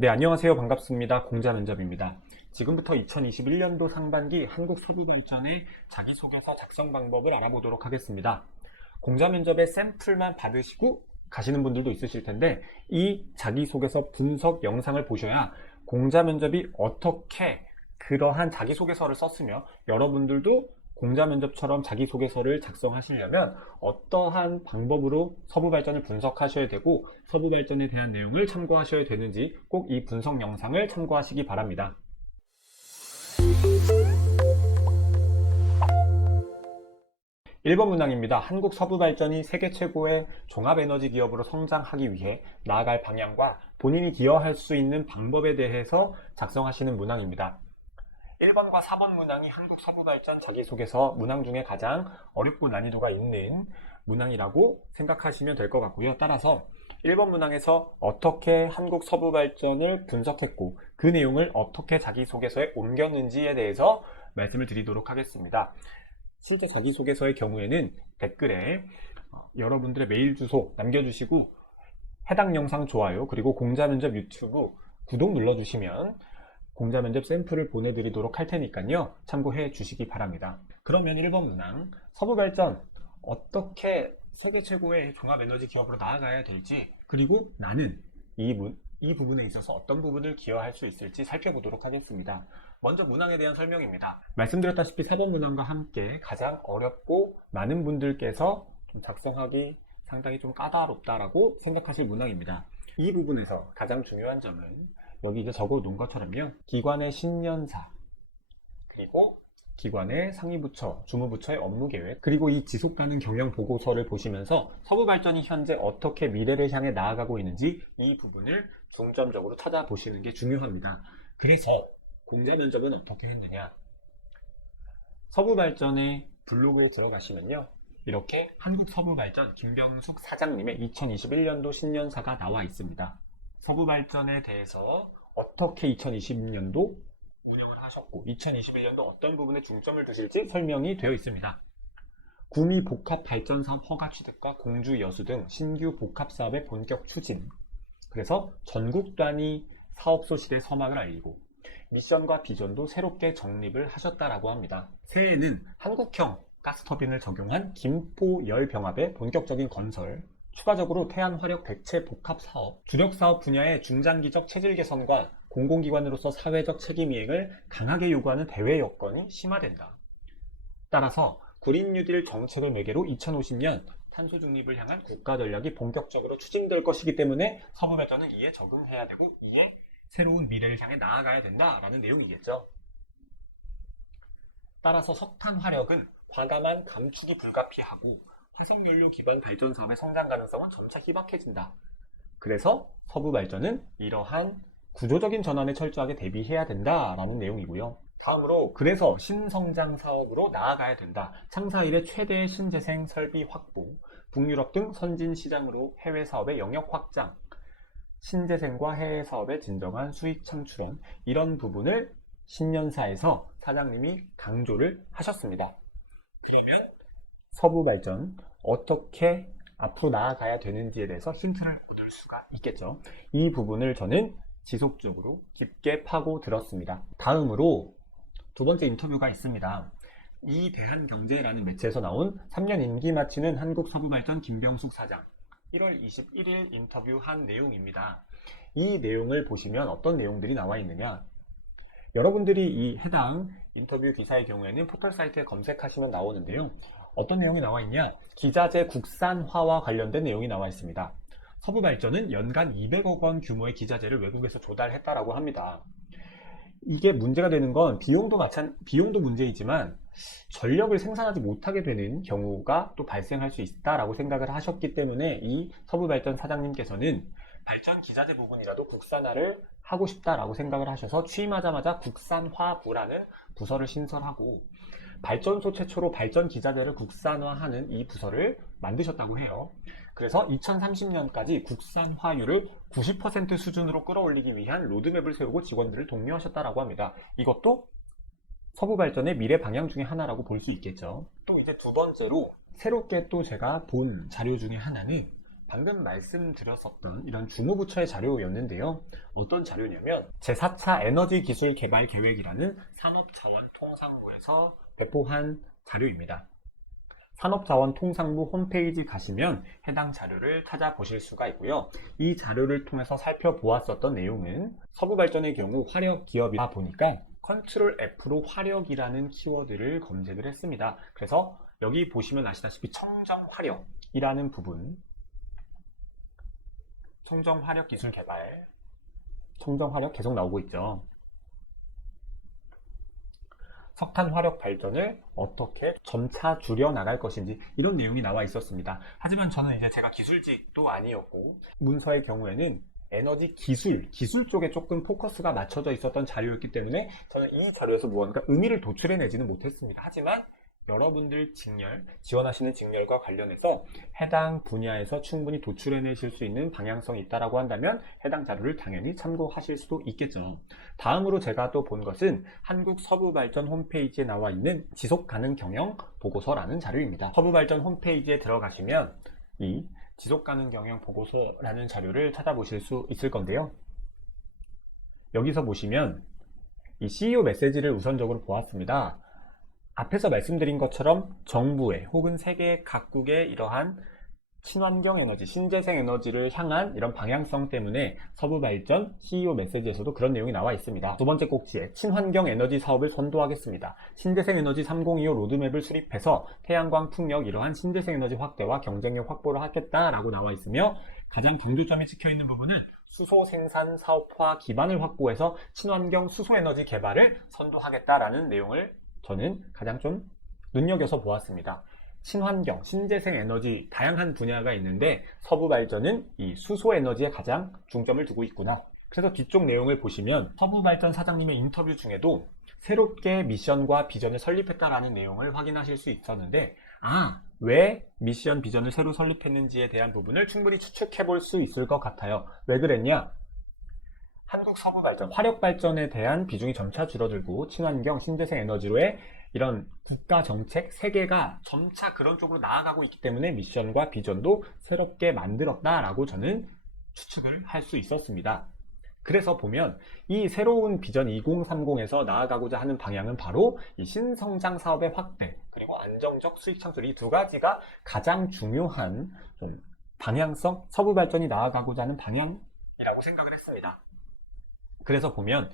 네, 안녕하세요. 반갑습니다. 공자면접입니다. 지금부터 2021년도 상반기 한국서부발전의 자기소개서 작성 방법을 알아보도록 하겠습니다. 공자면접의 샘플만 받으시고 가시는 분들도 있으실 텐데 이 자기소개서 분석 영상을 보셔야 공자면접이 어떻게 그러한 자기소개서를 썼으며 여러분들도 공자면접처럼 자기소개서를 작성하시려면 어떠한 방법으로 서부발전을 분석하셔야 되고 서부발전에 대한 내용을 참고하셔야 되는지 꼭 이 분석 영상을 참고하시기 바랍니다. 1번 문항입니다. 한국 서부발전이 세계 최고의 종합에너지 기업으로 성장하기 위해 나아갈 방향과 본인이 기여할 수 있는 방법에 대해서 작성하시는 문항입니다. 1번과 4번 문항이 한국 서부발전 자기소개서 문항 중에 가장 어렵고 난이도가 있는 문항이라고 생각하시면 될 것 같고요. 따라서 1번 문항에서 어떻게 한국 서부발전을 분석했고 그 내용을 어떻게 자기소개서에 옮겼는지에 대해서 말씀을 드리도록 하겠습니다. 실제 자기소개서의 경우에는 댓글에 여러분들의 메일 주소 남겨주시고 해당 영상 좋아요 그리고 공자면접 유튜브 구독 눌러주시면 공자면접 샘플을 보내드리도록 할 테니까요. 참고해 주시기 바랍니다. 그러면 1번 문항 서부발전 어떻게 세계 최고의 종합에너지 기업으로 나아가야 될지 그리고 나는 이 부분에 있어서 어떤 부분을 기여할 수 있을지 살펴보도록 하겠습니다. 먼저 문항에 대한 설명입니다. 말씀드렸다시피 4번 문항과 함께 가장 어렵고 많은 분들께서 좀 작성하기 상당히 좀 까다롭다라고 생각하실 문항입니다. 이 부분에서 가장 중요한 점은 여기 이제 적어 놓은 것처럼요. 기관의 신년사, 그리고 기관의 상위부처, 주무부처의 업무계획, 그리고 이 지속가능 경영보고서를 보시면서 서부발전이 현재 어떻게 미래를 향해 나아가고 있는지 이 부분을 중점적으로 찾아보시는 게 중요합니다. 그래서 공자면접은 어떻게 했느냐? 서부발전의 블로그에 들어가시면요. 이렇게 한국서부발전 김병숙 사장님의 2021년도 신년사가 나와 있습니다. 서부발전에 대해서 어떻게 2020년도 운영을 하셨고 2021년도 어떤 부분에 중점을 두실지 설명이 되어 있습니다. 구미 복합발전사업 허가 취득과 공주 여수 등 신규 복합사업의 본격 추진, 그래서 전국 단위 사업소 시대 서막을 알리고 미션과 비전도 새롭게 정립을 하셨다라고 합니다. 새해에는 한국형 가스터빈을 적용한 김포열병합의 본격적인 건설, 추가적으로 태안화력 대체 복합사업, 주력사업 분야의 중장기적 체질 개선과 공공기관으로서 사회적 책임 이행을 강하게 요구하는 대외 여건이 심화된다. 따라서 그린 뉴딜 정책을 매개로 2050년 탄소 중립을 향한 국가 전략이 본격적으로 추진될 것이기 때문에 서부발전은 이에 적응해야 되고 이에 새로운 미래를 향해 나아가야 된다라는 내용이겠죠. 따라서 석탄 화력은 과감한 감축이 불가피하고 화석연료 기반 발전 사업의 성장 가능성은 점차 희박해진다. 그래서 서부발전은 이러한 구조적인 전환에 철저하게 대비해야 된다라는 내용이고요. 다음으로 그래서 신성장 사업으로 나아가야 된다. 창사 이래 최대의 신재생 설비 확보, 북유럽 등 선진 시장으로 해외 사업의 영역 확장, 신재생과 해외 사업의 진정한 수익 창출원, 이런 부분을 신년사에서 사장님이 강조를 하셨습니다. 그러면 서부발전 어떻게 앞으로 나아가야 되는지에 대해서 힌트를 얻을 수가 있겠죠. 이 부분을 저는 지속적으로 깊게 파고 들었습니다. 다음으로 두 번째 인터뷰가 있습니다. 이 대한경제라는 매체에서 나온 3년 임기 마치는 한국서부발전 김병숙 사장 1월 21일 인터뷰한 내용입니다. 이 내용을 보시면 어떤 내용들이 나와 있느냐, 여러분들이 이 해당 인터뷰 기사의 경우에는 포털 사이트에 검색하시면 나오는데요. 어떤 내용이 나와 있냐? 기자재 국산화와 관련된 내용이 나와 있습니다. 서부발전은 연간 200억 원 규모의 기자재를 외국에서 조달했다라고 합니다. 이게 문제가 되는 건 비용도 문제이지만 전력을 생산하지 못하게 되는 경우가 또 발생할 수 있다라고 생각을 하셨기 때문에 이 서부발전 사장님께서는 발전 기자재 부분이라도 국산화를 하고 싶다라고 생각을 하셔서 취임하자마자 국산화부라는 부서를 신설하고 발전소 최초로 발전 기자재를 국산화하는 이 부서를 만드셨다고 해요. 그래서 2030년까지 국산화율을 90% 수준으로 끌어올리기 위한 로드맵을 세우고 직원들을 독려하셨다라고 합니다. 이것도 서부발전의 미래 방향 중에 하나라고 볼 수 있겠죠. 또 이제 두 번째로 새롭게 또 제가 본 자료 중에 하나는 방금 말씀드렸었던 이런 주무부처의 자료였는데요. 어떤 자료냐면 제4차 에너지기술개발계획이라는 산업자원통상부에서 배포한 자료입니다. 산업자원통상부 홈페이지 가시면 해당 자료를 찾아보실 수가 있고요. 이 자료를 통해서 살펴보았었던 내용은 서부발전의 경우 화력기업이다 보니까 컨트롤 F로 화력이라는 키워드를 검색을 했습니다. 그래서 여기 보시면 아시다시피 청정화력이라는 부분, 청정화력기술개발, 청정화력 계속 나오고 있죠. 석탄 화력 발전을 어떻게 점차 줄여 나갈 것인지 이런 내용이 나와 있었습니다. 하지만 저는 이제 제가 기술직도 아니었고 문서의 경우에는 에너지 기술 쪽에 조금 포커스가 맞춰져 있었던 자료였기 때문에 저는 이 자료에서 무언가 의미를 도출해내지는 못했습니다. 하지만 여러분들 지원하시는 직렬과 관련해서 해당 분야에서 충분히 도출해내실 수 있는 방향성이 있다고 한다면 해당 자료를 당연히 참고하실 수도 있겠죠. 다음으로 제가 또 본 것은 한국서부발전 홈페이지에 나와 있는 지속가능경영 보고서라는 자료입니다. 서부발전 홈페이지에 들어가시면 이 지속가능경영 보고서라는 자료를 찾아보실 수 있을 건데요. 여기서 보시면 이 CEO 메시지를 우선적으로 보았습니다. 앞에서 말씀드린 것처럼 정부의 혹은 세계 각국의 이러한 친환경 에너지, 신재생 에너지를 향한 이런 방향성 때문에 서부발전 CEO 메시지에서도 그런 내용이 나와 있습니다. 두 번째 꼭지에 친환경 에너지 사업을 선도하겠습니다. 신재생 에너지 3025 로드맵을 수립해서 태양광, 풍력 이러한 신재생 에너지 확대와 경쟁력 확보를 하겠다라고 나와 있으며 가장 강조점이 찍혀있는 부분은 수소 생산 사업화 기반을 확보해서 친환경 수소 에너지 개발을 선도하겠다라는 내용을 저는 가장 좀 눈여겨서 보았습니다. 친환경, 신재생 에너지 다양한 분야가 있는데 서부발전은 이 수소 에너지에 가장 중점을 두고 있구나. 그래서 뒤쪽 내용을 보시면 서부발전 사장님의 인터뷰 중에도 새롭게 미션과 비전을 설립했다라는 내용을 확인하실 수 있었는데 왜 미션, 비전을 새로 설립했는지에 대한 부분을 충분히 추측해 볼 수 있을 것 같아요. 왜 그랬냐? 한국 서부발전, 화력발전에 대한 비중이 점차 줄어들고 친환경, 신재생 에너지로의 이런 국가 정책, 세계가 점차 그런 쪽으로 나아가고 있기 때문에 미션과 비전도 새롭게 만들었다라고 저는 추측을 할 수 있었습니다. 그래서 보면 이 새로운 비전 2030에서 나아가고자 하는 방향은 바로 이 신성장 사업의 확대 그리고 안정적 수익 창출, 이 두 가지가 가장 중요한 좀 방향성, 서부발전이 나아가고자 하는 방향이라고 생각을 했습니다. 그래서 보면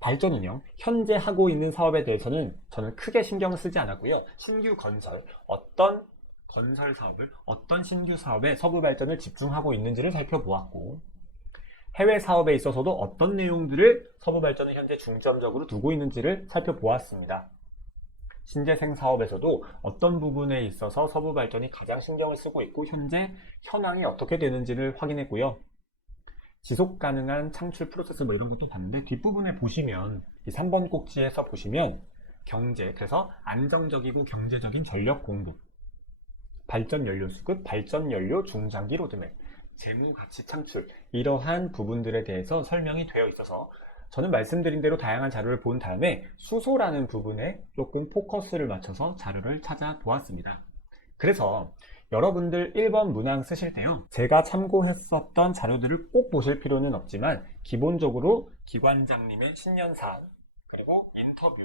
발전은요, 현재 하고 있는 사업에 대해서는 저는 크게 신경을 쓰지 않았고요. 신규 건설, 어떤 건설 사업을, 어떤 신규 사업에 서부발전을 집중하고 있는지를 살펴보았고, 해외 사업에 있어서도 어떤 내용들을 서부발전은 현재 중점적으로 두고 있는지를 살펴보았습니다. 신재생 사업에서도 어떤 부분에 있어서 서부발전이 가장 신경을 쓰고 있고 현재 현황이 어떻게 되는지를 확인했고요. 지속 가능한 창출 프로세스 이런 것도 봤는데 뒷부분에 보시면 이 3번 꼭지에서 보시면 경제, 그래서 안정적이고 경제적인 전력 공급, 발전 연료 수급, 발전 연료 중장기 로드맵, 재무 가치 창출 이러한 부분들에 대해서 설명이 되어 있어서 저는 말씀드린 대로 다양한 자료를 본 다음에 수소라는 부분에 조금 포커스를 맞춰서 자료를 찾아보았습니다. 그래서 여러분들 1번 문항 쓰실 때요, 제가 참고했었던 자료들을 꼭 보실 필요는 없지만 기본적으로 기관장님의 신년사항, 그리고 인터뷰,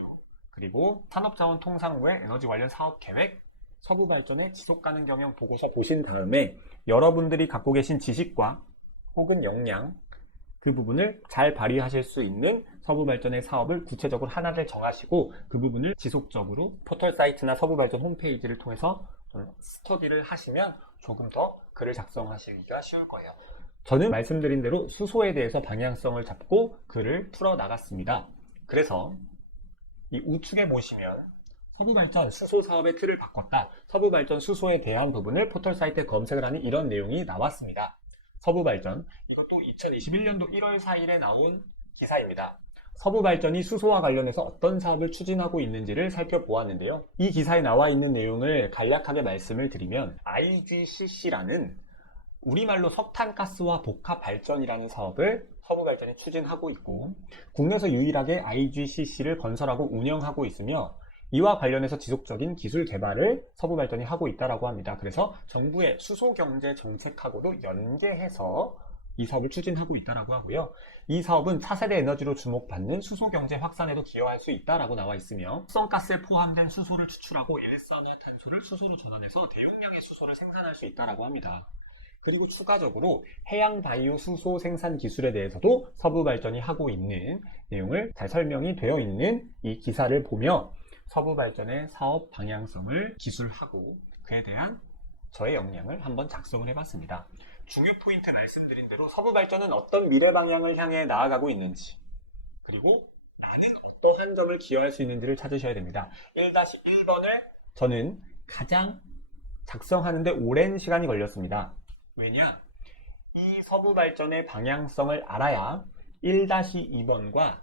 그리고 산업자원통상부의 에너지 관련 사업 계획, 서부발전의 지속가능 경영 보고서 보신 다음에 여러분들이 갖고 계신 지식과 혹은 역량, 그 부분을 잘 발휘하실 수 있는 서부발전의 사업을 구체적으로 하나를 정하시고 그 부분을 지속적으로 포털 사이트나 서부발전 홈페이지를 통해서 스터디를 하시면 조금 더 글을 작성하시기가 쉬울 거예요. 저는 말씀드린 대로 수소에 대해서 방향성을 잡고 글을 풀어 나갔습니다. 그래서 이 우측에 보시면 서부발전 수소 사업의 틀을 바꿨다, 서부발전 수소에 대한 부분을 포털 사이트에 검색을 하는 이런 내용이 나왔습니다. 서부발전, 이것도 2021년도 1월 4일에 나온 기사입니다. 서부발전이 수소와 관련해서 어떤 사업을 추진하고 있는지를 살펴보았는데요. 이 기사에 나와 있는 내용을 간략하게 말씀을 드리면 IGCC라는 우리말로 석탄가스와 복합발전이라는 사업을 서부발전이 추진하고 있고 국내에서 유일하게 IGCC를 건설하고 운영하고 있으며 이와 관련해서 지속적인 기술 개발을 서부발전이 하고 있다고 합니다. 그래서 정부의 수소경제 정책하고도 연계해서 이 사업을 추진하고 있다고 하고요. 이 사업은 차세대 에너지로 주목받는 수소경제 확산에도 기여할 수 있다고 나와 있으며 합성가스에 포함된 수소를 추출하고 일산화탄소를 수소로 전환해서 대용량의 수소를 생산할 수 있다고 합니다. 그리고 추가적으로 해양 바이오 수소 생산 기술에 대해서도 서부발전이 하고 있는 내용을 잘 설명이 되어 있는 이 기사를 보며 서부발전의 사업 방향성을 기술하고 그에 대한 저의 역량을 한번 작성을 해봤습니다. 중요 포인트 말씀드린 대로 서부발전은 어떤 미래 방향을 향해 나아가고 있는지, 그리고 나는 어떠한 점을 기여할 수 있는지를 찾으셔야 됩니다. 1-1번을 저는 가장 작성하는데 오랜 시간이 걸렸습니다. 왜냐? 이 서부발전의 방향성을 알아야 1-2번과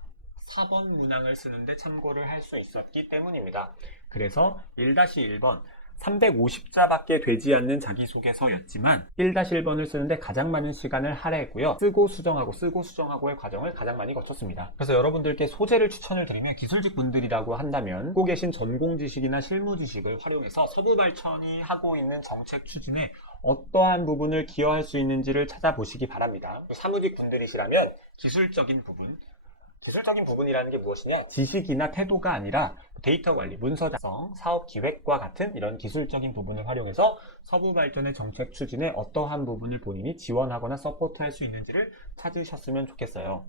4번 문항을 쓰는데 참고를 할 수 있었기 때문입니다. 그래서 1-1번 350자밖에 되지 않는 자기소개서였지만 1-1번을 쓰는데 가장 많은 시간을 할애했고요. 쓰고 수정하고의 과정을 가장 많이 거쳤습니다. 그래서 여러분들께 소재를 추천을 드리면 기술직 분들이라고 한다면 갖고 계신 전공 지식이나 실무 지식을 활용해서 서부발전이 하고 있는 정책 추진에 어떠한 부분을 기여할 수 있는지를 찾아보시기 바랍니다. 사무직 분들이시라면 기술적인 부분이라는 게 무엇이냐? 지식이나 태도가 아니라 데이터 관리, 문서 작성, 사업 기획과 같은 이런 기술적인 부분을 활용해서 서부발전의 정책 추진에 어떠한 부분을 본인이 지원하거나 서포트할 수 있는지를 찾으셨으면 좋겠어요.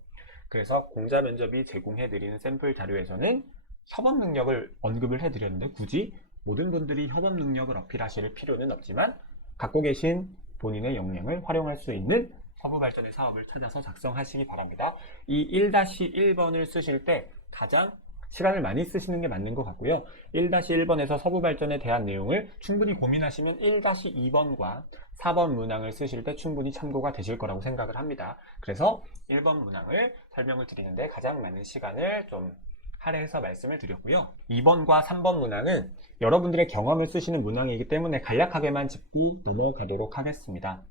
그래서 공자 면접이 제공해드리는 샘플 자료에서는 협업 능력을 언급을 해드렸는데 굳이 모든 분들이 협업 능력을 어필하실 필요는 없지만 갖고 계신 본인의 역량을 활용할 수 있는 서부발전의 사업을 찾아서 작성하시기 바랍니다. 이 1-1번을 쓰실 때 가장 시간을 많이 쓰시는 게 맞는 것 같고요. 1-1번에서 서부발전에 대한 내용을 충분히 고민하시면 1-2번과 4번 문항을 쓰실 때 충분히 참고가 되실 거라고 생각을 합니다. 그래서 1번 문항을 설명을 드리는데 가장 많은 시간을 좀 할애해서 말씀을 드렸고요. 2번과 3번 문항은 여러분들의 경험을 쓰시는 문항이기 때문에 간략하게만 짚고 넘어가도록 하겠습니다.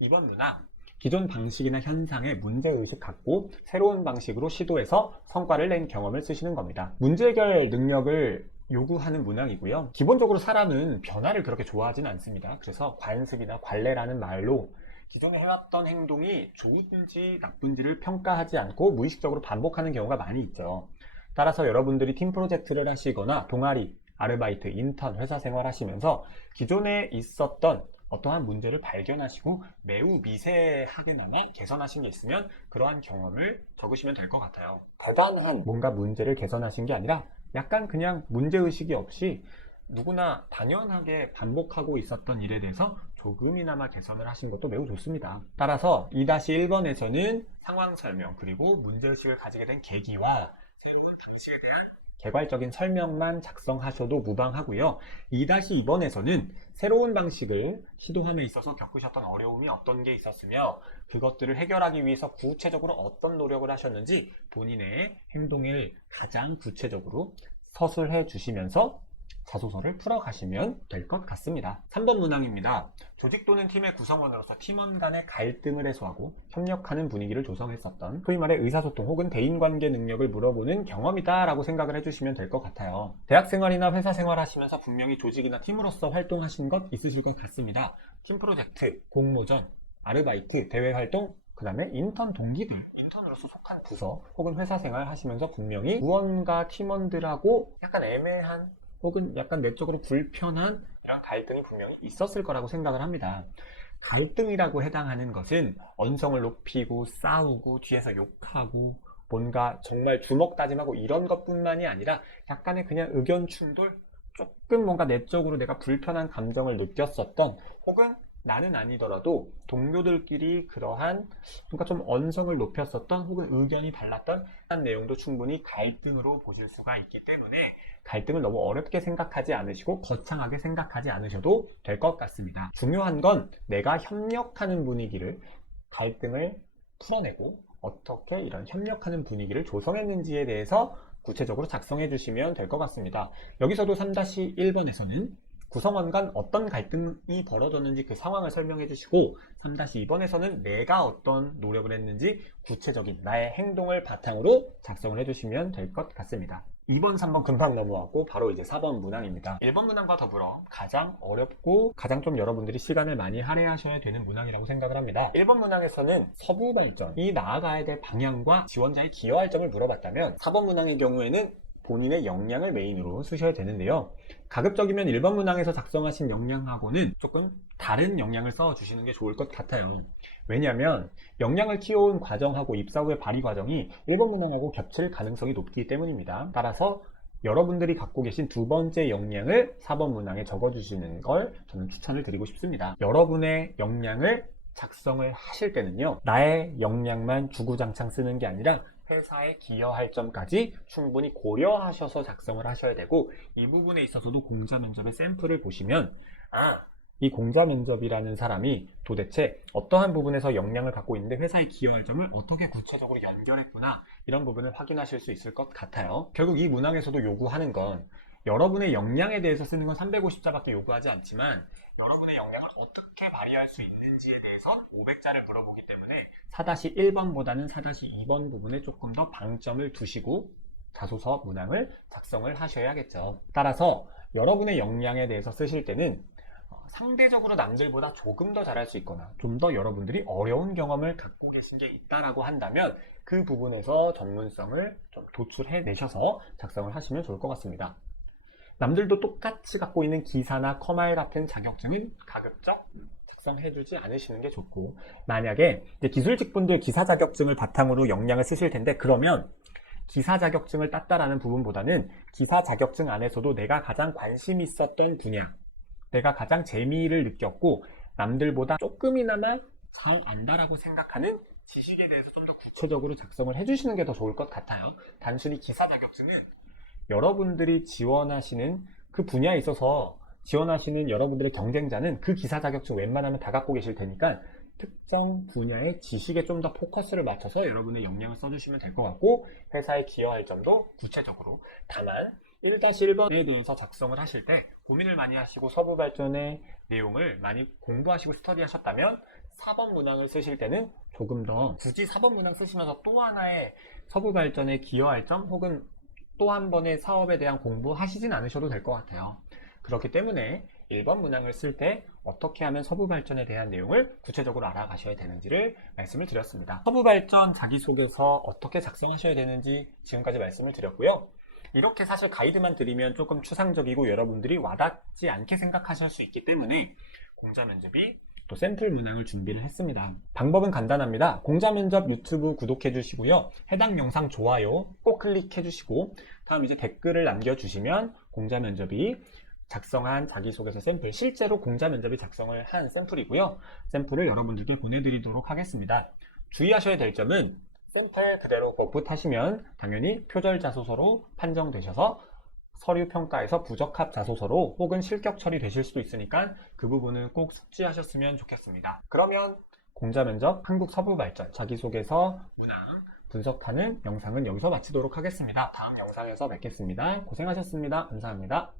2번 문항, 기존 방식이나 현상에 문제의식 갖고 새로운 방식으로 시도해서 성과를 낸 경험을 쓰시는 겁니다. 문제 해결 능력을 요구하는 문항이고요. 기본적으로 사람은 변화를 그렇게 좋아하진 않습니다. 그래서 관습이나 관례라는 말로 기존에 해왔던 행동이 좋은지 나쁜지를 평가하지 않고 무의식적으로 반복하는 경우가 많이 있죠. 따라서 여러분들이 팀 프로젝트를 하시거나 동아리, 아르바이트, 인턴, 회사 생활 하시면서 기존에 있었던 어떠한 문제를 발견하시고 매우 미세하게나마 개선하신 게 있으면 그러한 경험을 적으시면 될 것 같아요. 대단한 뭔가 문제를 개선하신 게 아니라 약간 그냥 문제의식이 없이 누구나 당연하게 반복하고 있었던 일에 대해서 조금이나마 개선을 하신 것도 매우 좋습니다. 따라서 2-1번에서는 상황 설명 그리고 문제의식을 가지게 된 계기와 새로운 방식에 대한 개괄적인 설명만 작성하셔도 무방하고요. 2-2번에서는 새로운 방식을 시도함에 있어서 겪으셨던 어려움이 어떤 게 있었으며 그것들을 해결하기 위해서 구체적으로 어떤 노력을 하셨는지 본인의 행동을 가장 구체적으로 서술해 주시면서 자소서를 풀어가시면 될 것 같습니다. 3번 문항입니다. 조직 또는 팀의 구성원으로서 팀원 간의 갈등을 해소하고 협력하는 분위기를 조성했었던 소위 말해 의사소통 혹은 대인관계 능력을 물어보는 경험이다 라고 생각을 해주시면 될 것 같아요. 대학생활이나 회사생활 하시면서 분명히 조직이나 팀으로서 활동하신 것 있으실 것 같습니다. 팀 프로젝트, 공모전, 아르바이트, 대외활동, 그 다음에 인턴 동기들, 인턴으로서 속한 부서 혹은 회사생활 하시면서 분명히 부원과 팀원들하고 약간 애매한 혹은 약간 내적으로 불편한 이런 갈등이 분명히 있었을 거라고 생각을 합니다. 갈등이라고 해당하는 것은 언성을 높이고 싸우고 뒤에서 욕하고 뭔가 정말 주먹다짐하고 이런 것뿐만이 아니라 약간의 그냥 의견 충돌, 조금 뭔가 내적으로 내가 불편한 감정을 느꼈었던 혹은 나는 아니더라도 동료들끼리 그러한 뭔가 좀 언성을 높였었던 혹은 의견이 달랐던 내용도 충분히 갈등으로 보실 수가 있기 때문에 갈등을 너무 어렵게 생각하지 않으시고 거창하게 생각하지 않으셔도 될 것 같습니다. 중요한 건 내가 협력하는 분위기를 갈등을 풀어내고 어떻게 이런 협력하는 분위기를 조성했는지에 대해서 구체적으로 작성해 주시면 될 것 같습니다. 여기서도 3-1번에서는 구성원 간 어떤 갈등이 벌어졌는지 그 상황을 설명해 주시고 3-2번에서는 내가 어떤 노력을 했는지 구체적인 나의 행동을 바탕으로 작성을 해주시면 될 것 같습니다. 2번, 3번 금방 넘어왔고 바로 이제 4번 문항입니다. 1번 문항과 더불어 가장 어렵고 가장 좀 여러분들이 시간을 많이 할애하셔야 되는 문항이라고 생각을 합니다. 1번 문항에서는 서부 발전이 나아가야 될 방향과 지원자의 기여할 점을 물어봤다면 4번 문항의 경우에는 본인의 역량을 메인으로 쓰셔야 되는데요. 가급적이면 1번 문항에서 작성하신 역량하고는 조금 다른 역량을 써주시는 게 좋을 것 같아요. 왜냐하면 역량을 키워온 과정하고 입사 후의 발휘 과정이 1번 문항하고 겹칠 가능성이 높기 때문입니다. 따라서 여러분들이 갖고 계신 두 번째 역량을 4번 문항에 적어주시는 걸 저는 추천을 드리고 싶습니다. 여러분의 역량을 작성을 하실 때는요, 나의 역량만 주구장창 쓰는 게 아니라 회사에 기여할 점까지 충분히 고려하셔서 작성을 하셔야 되고, 이 부분에 있어서도 공자 면접의 샘플을 보시면 이 공자 면접이라는 사람이 도대체 어떠한 부분에서 역량을 갖고 있는데 회사에 기여할 점을 어떻게 구체적으로 연결했구나, 이런 부분을 확인하실 수 있을 것 같아요. 결국 이 문항에서도 요구하는 건 여러분의 역량에 대해서 쓰는 건 350자밖에 요구하지 않지만 여러분의 역량을 어떻게 발휘할 수 있는지에 대해서 500자를 물어보기 때문에 4-1번보다는 4-2번 부분에 조금 더 방점을 두시고 자소서 문항을 작성을 하셔야겠죠. 따라서 여러분의 역량에 대해서 쓰실 때는 상대적으로 남들보다 조금 더 잘할 수 있거나 좀 더 여러분들이 어려운 경험을 갖고 계신 게 있다라고 한다면 그 부분에서 전문성을 좀 도출해내셔서 작성을 하시면 좋을 것 같습니다. 남들도 똑같이 갖고 있는 기사나 커말 같은 자격증은 가급적 작성해두지 않으시는 게 좋고, 만약에 이제 기술직분들 기사 자격증을 바탕으로 역량을 쓰실 텐데, 그러면 기사 자격증을 땄다라는 부분보다는 기사 자격증 안에서도 내가 가장 관심 있었던 분야, 내가 가장 재미를 느꼈고 남들보다 조금이나마 잘 안다라고 생각하는 지식에 대해서 좀 더 구체적으로 작성을 해주시는 게 더 좋을 것 같아요. 단순히 기사 자격증은 여러분들이 지원하시는 그 분야에 있어서 지원하시는 여러분들의 경쟁자는 그 기사 자격증 웬만하면 다 갖고 계실 테니까 특정 분야의 지식에 좀 더 포커스를 맞춰서 여러분의 역량을 써주시면 될 것 같고, 회사에 기여할 점도 구체적으로, 다만 1-1번에 대해서 작성을 하실 때 고민을 많이 하시고 서부 발전의 내용을 많이 공부하시고 스터디하셨다면 4번 문항을 쓰실 때는 조금 더 굳이 4번 문항 쓰시면서 또 하나의 서부 발전에 기여할 점 혹은 또 한 번의 사업에 대한 공부하시진 않으셔도 될 것 같아요. 그렇기 때문에 1번 문항을 쓸 때 어떻게 하면 서부 발전에 대한 내용을 구체적으로 알아가셔야 되는지를 말씀을 드렸습니다. 서부 발전 자기소개서 어떻게 작성하셔야 되는지 지금까지 말씀을 드렸고요. 이렇게 사실 가이드만 드리면 조금 추상적이고 여러분들이 와닿지 않게 생각하실 수 있기 때문에 공자 면접이 또 샘플 문항을 준비를 했습니다. 방법은 간단합니다. 공자 면접 유튜브 구독해 주시고요. 해당 영상 좋아요 꼭 클릭해 주시고 다음 이제 댓글을 남겨주시면 공자 면접이 작성한 자기소개서 샘플, 실제로 공자 면접이 작성을 한 샘플이고요. 샘플을 여러분들께 보내드리도록 하겠습니다. 주의하셔야 될 점은 샘플 그대로 복붙하시면 당연히 표절 자소서로 판정되셔서 서류 평가에서 부적합 자소서로 혹은 실격 처리되실 수도 있으니까 그 부분은 꼭 숙지하셨으면 좋겠습니다. 그러면 공자 면접 한국 서부 발전 자기소개서 문항 분석하는 영상은 여기서 마치도록 하겠습니다. 다음 영상에서 뵙겠습니다. 고생하셨습니다. 감사합니다.